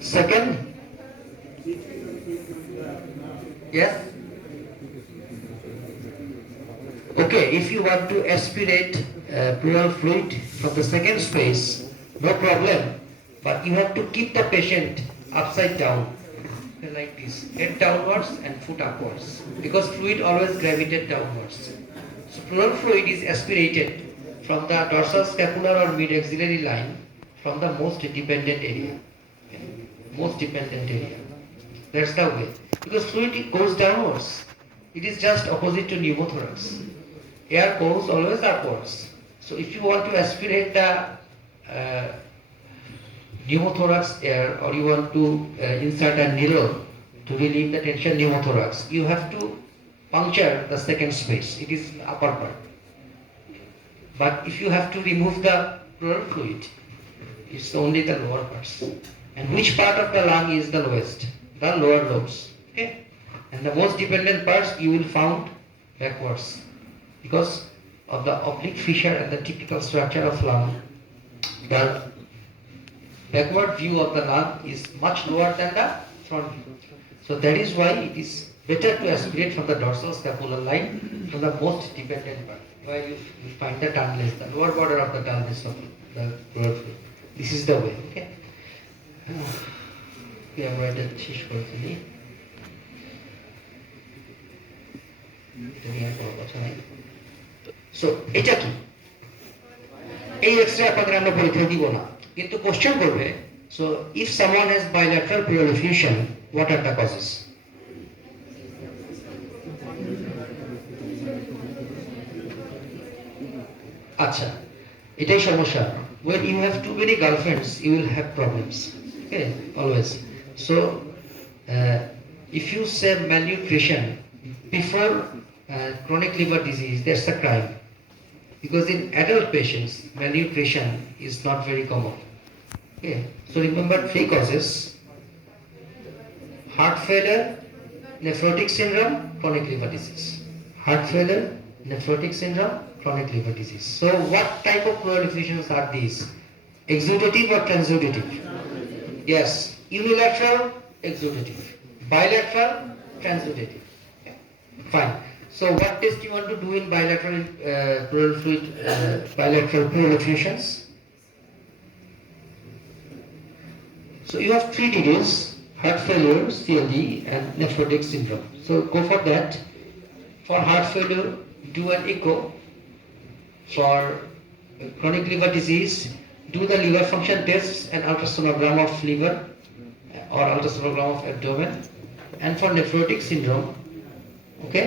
Second, yes. Okay, if you want to aspirate pleural fluid from the second space, no problem. But you have to keep the patient upside down, like this, head downwards and foot upwards, because fluid always gravitates downwards. So pleural fluid is aspirated from the dorsal scapular or mid-axillary line from the most dependent area. Okay? Most dependent area. That's the way. Because fluid goes downwards. It is just opposite to pneumothorax. Air goes always upwards. So if you want to aspirate the pneumothorax air, or you want to insert a needle to relieve the tension pneumothorax, you have to puncture the second space. It is upper part. But if you have to remove the pleural fluid, it's only the lower parts. And which part of the lung is the lowest? The lower lobes. Okay? And the most dependent parts you will found backwards, because of the oblique fissure and the typical structure of lung. The backward view of the lung is much lower than the front view. So that is why it is better to aspirate from the dorsal scapular line, from the most dependent part, where you find the tunnels, the lower border of the tunnels of the pleural fluid. This is the way. Okay? We have read it. So এটা কি এই x-ray আপনাদের আমরা পরীক্ষা দিব না কিন্তু question করবে so if someone has bilateral pleural effusion what are the causes আচ্ছা এটাই সমস্যা when you have too many girlfriends you will have problems okay always so if you say malnutrition before chronic liver disease, that's a crime. Because in adult patients, malnutrition is not very common. Okay. So remember 3 causes: heart failure, nephrotic syndrome, chronic liver disease. Heart failure, nephrotic syndrome, chronic liver disease. So what type of pleural effusions are these? Exudative or transudative? Yes. Unilateral, exudative. Bilateral, transudative. Okay. Fine. So what test you want to do in bilateral pleural fluid, bilateral pleural effusions? So you have 3 details: heart failure, CLD, and nephrotic syndrome. So go for that. For heart failure, do an echo. For chronic liver disease, do the liver function tests and ultrasonogram of liver or ultrasonogram of abdomen. And for nephrotic syndrome, okay,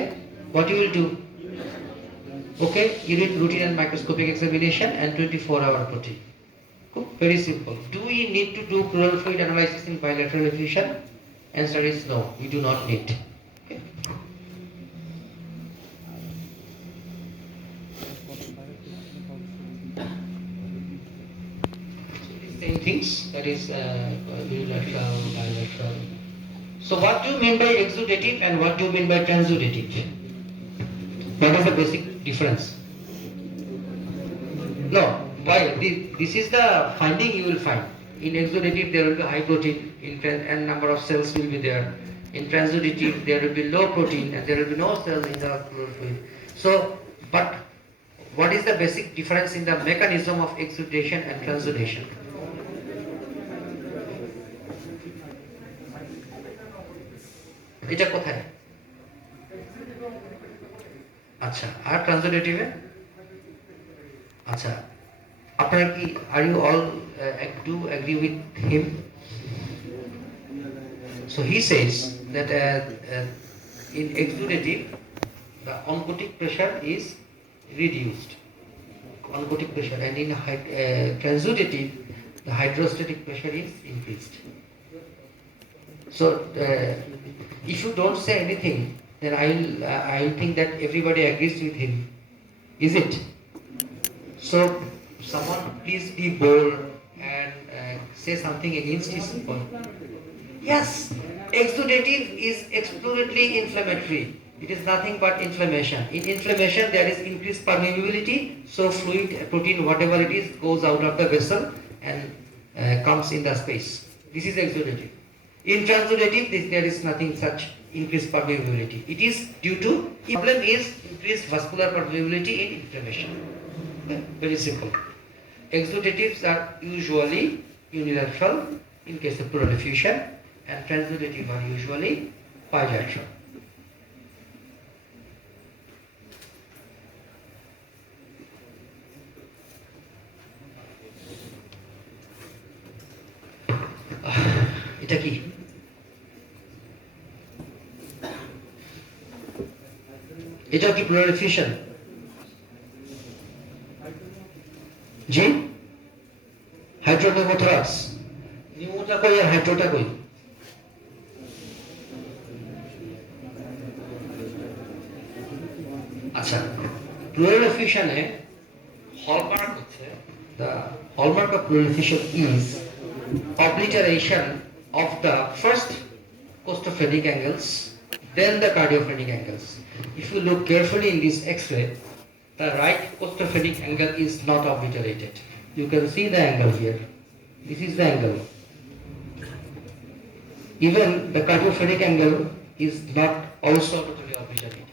what you will do? Okay, you need routine and microscopic examination and 24-hour protein. Cool. Very simple. Do we need to do pleural fluid analysis in bilateral effusion? Answer is no, we do not need. Okay. Same things, that is unilateral, bilateral. So what do you mean by exudative and what do you mean by transudative? What is the basic difference? No, why? This is the finding you will find. In exudative there will be high protein, and number of cells will be there. In transudative there will be low protein and there will be no cells in the pleural fluid. So, but what is the basic difference in the mechanism of exudation and transudation? এটা কোথায়? আচ্ছা, আর ট্রান্সলেটিভে? আচ্ছা, আপনারা কি are you all do agree with him? So he says that in exudative the oncotic pressure is reduced, oncotic pressure, and in transudative the hydrostatic pressure is increased. So if you don't say anything, then I'll think that everybody agrees with him. Is it? So someone please be bold and say something against his point. Yes, exudative is explicitly inflammatory. It is nothing but inflammation. In inflammation there is increased permeability, so fluid, protein, whatever it is, goes out of the vessel and comes in the space. This is exudative. In transudative, there is nothing such increased permeability. It is due to, problem is increased vascular permeability in inflammation. Very simple. Exudatives are usually unilateral in case of pleural effusion, and transudative are usually bilateral. এটা কি? এটাও কি pleural effusion? জি, হাইড্রোপনেমোথরাক্স। নিউমোটা কই আর হাইড্রোটা কই? আচ্ছা, pleural effusion-এ hallmark হচ্ছে, the hallmark of pleural effusion is obliteration of the first costophrenic angles, then the cardiophrenic angles. If you look carefully in this X-ray, the right costophrenic angle is not obliterated. You can see the angle here. This is the angle. Even the cardiophrenic angle is not also totally obliterated.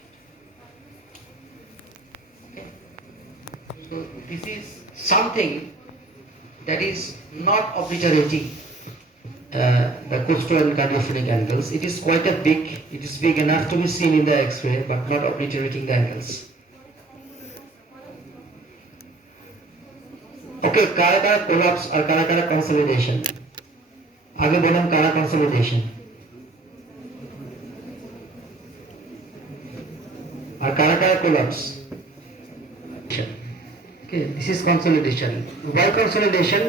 Okay. So this is something that is not obliterating the costal and cardiophrenic angles. It is quite a big, it is big enough to be seen in the X-ray, but not obliterating the angles. Okay, কারা collapse আর কারা consolidation. আগে বললাম কারা consolidation আর কারা collapse. Okay, this is consolidation. Why consolidation?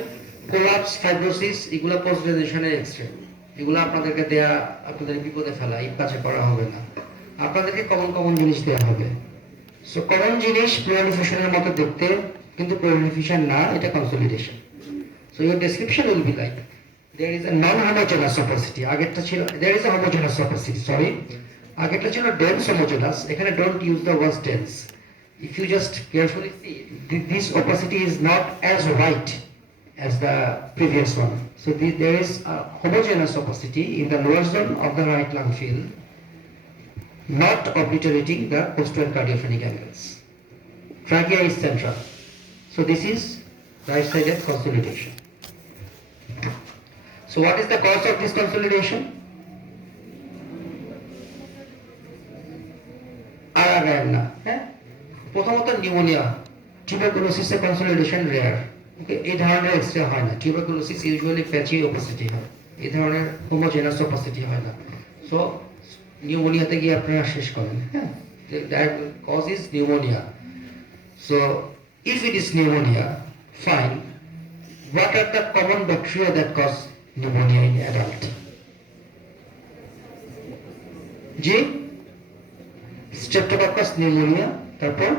Collapse, fibrosis, এগুলা post graduation-এর X-ray. এগুলা আপনাদেরকে দেয়া, আপনাদের বিপদে ফেলা, এই কাজে করা হবে না। আপনাদেরকে কমন জিনিস দেয়া হবে। So কমন জিনিস pleural effusion-এর মতো দেখতে, কিন্তু pleural effusion না, এটা consolidation. So your description will be like, there is a non-homogeneous opacity. আগেরটা ছিল, there is a homogeneous opacity, sorry. আগেরটা ছিল dense homogeneous, এখানে don't use the word dense. If you just carefully see, this opacity is not as white as the previous one. So there is a homogeneous opacity in the lower zone of the right lung field, not obliterating the costal and cardiophrenic angles. Trachea is central. So this is right-sided consolidation. So what is the cause of this consolidation? Aragana. প্রথমত pneumonia, টিউবারকুলোসিসে consolidation rare. ওকে, এই ধরনের x-ray হয় না। Tuberculosis usually patchy opacity হয়, এই ধরনের homogeneous opacity হয় না। সো নিউমোনিয়াতে গিয়ে আপনারা শেষ করেন। হ্যাঁ, that cause is pneumonia. So if it is pneumonia, fine, what are the common bacteria that cause pneumonia in adult? জি, স্ট্রেপ্টোকক্কাস নিউমোনিয়া, তারপর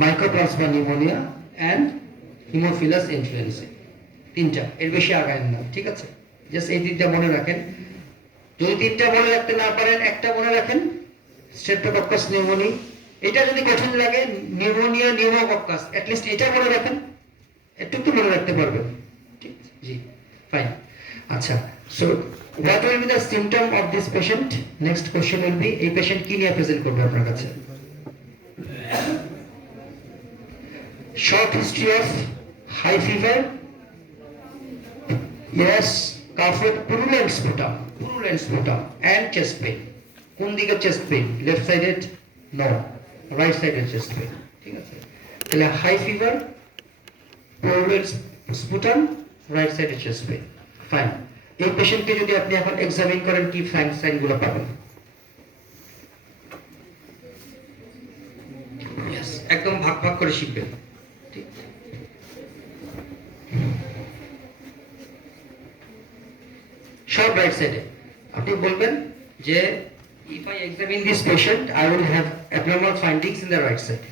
mycoplasma pneumoniae and haemophilus influenzae. তিনটা, এর বেশি আগায়েন না, ঠিক আছে? জাস্ট এই তিনটা মনে রাখেন। যদি তিনটা মনে রাখতে না পারেন, একটা মনে রাখেন, স্ট্রেপ্টোকক্কাস নিউমোনি। এটা যদি কঠিন লাগে, নিউমোনিয়া নিউমোকক্কাস, অ্যাট লিস্ট এটা মনে রাখেন, একটু মনে রাখতে পারবেন। ঠিক, জি, ফাইন। আচ্ছা, so what will be the symptom of this patient? Next question will be, এই patient কি নিয়ে প্রেজেন্ট করবে আপনার কাছে? Short history of high fever, yes, cough with purulent sputum and chest pain. কোন দিকে chest pain? Left sided? No, right sided chest pain. ঠিক আছে, তাহলে high fever, purulent sputum, right sided chest pain. Fine. এই পেশেন্টকে যদি আপনি এখন এক্সামিন করেন, কি সাইনগুলো পাবেন? একদম ভাগ করে শিখবেন। সব রাইট সাইডে আপনি বলবেন যে if I examine this patient, I will have abnormal findings in the right side.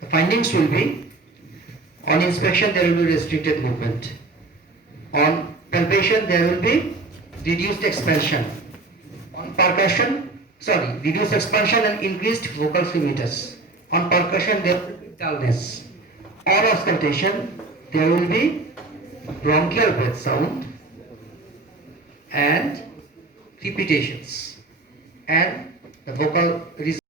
The findings will be, on inspection there will be restricted movement, on palpation there will be reduced expansion, on percussion, reduced expansion and increased vocal free-meters, on percussion there will be dullness, on auscultation there will be bronchial breath sound, and repetitions, and the vocal